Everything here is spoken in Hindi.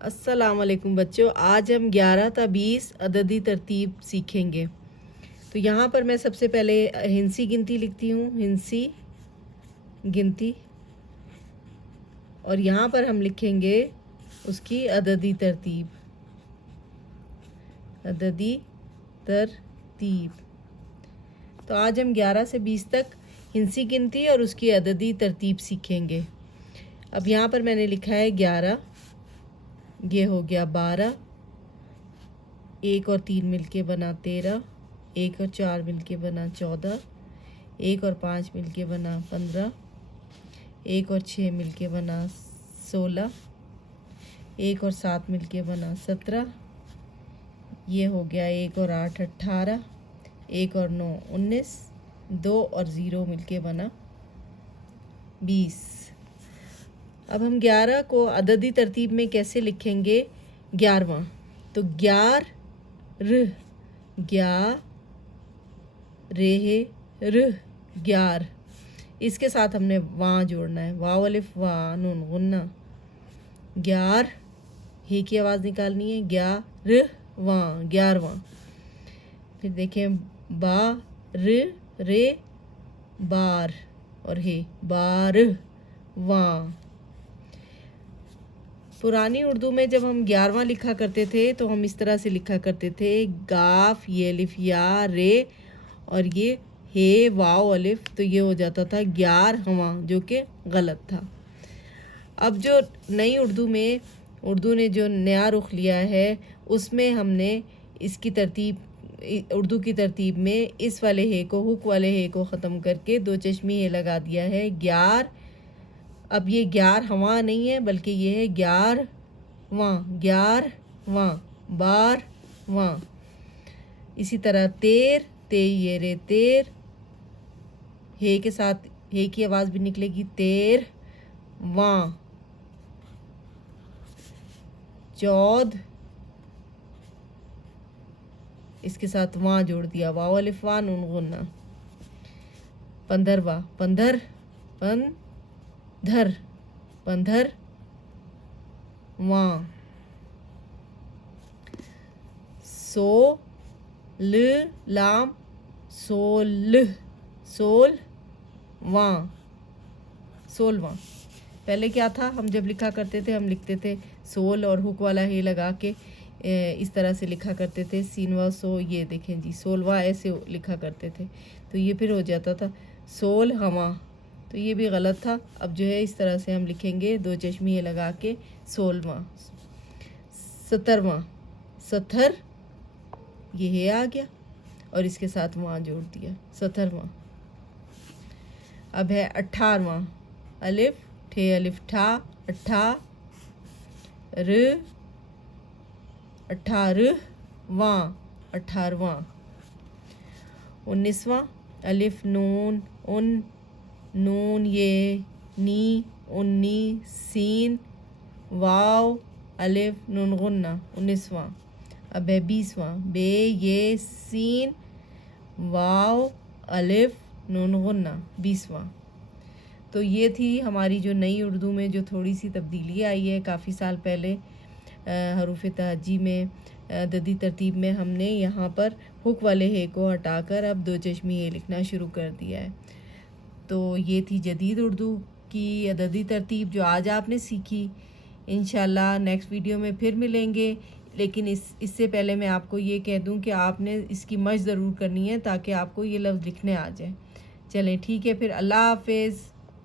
अस्सलाम वालेकुम बच्चों, आज हम 11 ता 20 अददी तरतीब सीखेंगे। तो यहाँ पर मैं सबसे पहले हिंसी गिनती लिखती हूँ, हिंसी गिनती, और यहाँ पर हम लिखेंगे उसकी अददी तरतीब, अददी तरतीब। तो आज हम 11 से 20 तक हिंसी गिनती और उसकी अददी तरतीब सीखेंगे। अब यहाँ पर मैंने लिखा है 11, ये हो गया 12, 1 और 3 मिलके बना 13, 1 और 4 मिलके बना 14, 1 और 5 मिलके बना 15, 1 और 6 मिलके बना 16, 1 और 7 मिलके बना 17, ये हो गया 1 और 8 18, 1 और 9 19, 2 और 0 मिलके बना 20। अब हम 11 को अददी तरतीब में कैसे लिखेंगे? 11वां, तो 11 11, इसके साथ हमने वां जोड़ना है, वाव अलिफ वा नून गुन्ना। 11 हे की आवाज़ निकालनी है, 11वां। फिर देखें बा रे बार और हे बार वां। पुरानी उर्दू में जब हम 11वां लिखा करते थे तो हम इस तरह से लिखा करते थे, गाफ ये अलिफ या रे और ये हे वाव अलिफ, तो ये हो जाता था 11वां, जो कि गलत था। अब जो नई उर्दू ने जो नया रुख लिया है उसमें हमने इसकी तरतीब, उर्दू की तरतीब में इस वाले हे को, हुक वाले हे को ख़त्म करके दो चश्मी हे लगा दिया है 11। अब ये 11वां नहीं है बल्कि ये है 11वां, बारवां। इसी तरह ये रे तेर, हे के साथ हे की आवाज़ भी निकलेगी, 13वां। 14, इसके साथ वां जोड़ दिया, वाव अलिफ वा नून गुन्ना। 15वां, पंधर वां। 16वां। पहले क्या था, हम जब लिखा करते थे हम लिखते थे सोल और हुक वाला हे लगा के इस तरह से लिखा करते थे, सीनवा सो, ये देखें जी 16वां ऐसे लिखा करते थे, तो ये फिर हो जाता था 16वां, तो ये भी गलत था। अब जो है इस तरह से हम लिखेंगे दो चश्मी ये लगा के 16वां। 17वां, सत्तर, ये है आ गया और इसके साथ वहाँ जोड़ दिया, 17वां। अब है 18वां, अलिफ ठे अलिफ ठा, 18वां। 19वां, अलिफ नून उन, नून ये नी, 19, सीन वाव अलिफ नून गुन्ना, 19वां। अब है 20वां, बे ये सीन वाव अलिफ नून गुन्ना, 20वां। तो ये थी हमारी जो नई उर्दू में जो थोड़ी सी तब्दीली आई है काफ़ी साल पहले। हरूफ तहज्जी में अददी तरतीब में हमने यहाँ पर हुक वाले हे को हटाकर अब दो चश्मी हे लिखना शुरू कर दिया है। तो ये थी जदीद उर्दू की अददी तरतीब जो आज आपने सीखी। इंशाल्लाह नेक्स्ट वीडियो में फिर मिलेंगे, लेकिन इससे पहले मैं आपको ये कह दूं कि आपने इसकी मशक़ ज़रूर करनी है ताकि आपको ये लफ्ज़ लिखने आ जाए। चलें ठीक है, फिर अल्लाह हाफ़िज़।